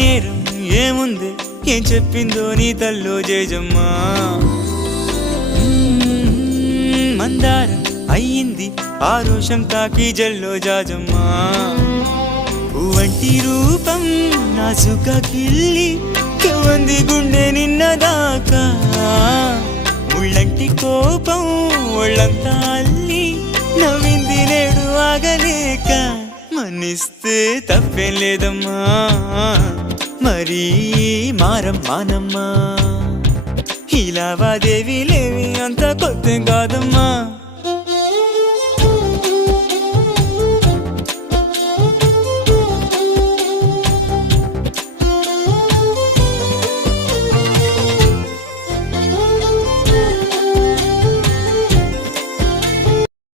నేరం ఏముంది ఏం చెప్పిందో నీ తల్లో జేజమ్మా మందారం అయ్యింది ఆ రోషం తాకి జల్లో జాజమ్మా పువ్వంటి రూపం నాసుగా కిల్లి కవంది గుండె నిన్నదాకా ముళ్ళంటి కోపం ఒళ్ళంతా అల్లి నవ్వింది నేడు ఆగలేక మన్నిస్తే తప్పేం లేదమ్మా మరీ మారం మానమ్మా ఈ లావాదేవీలేవి అంత కొత్త కాదమ్మా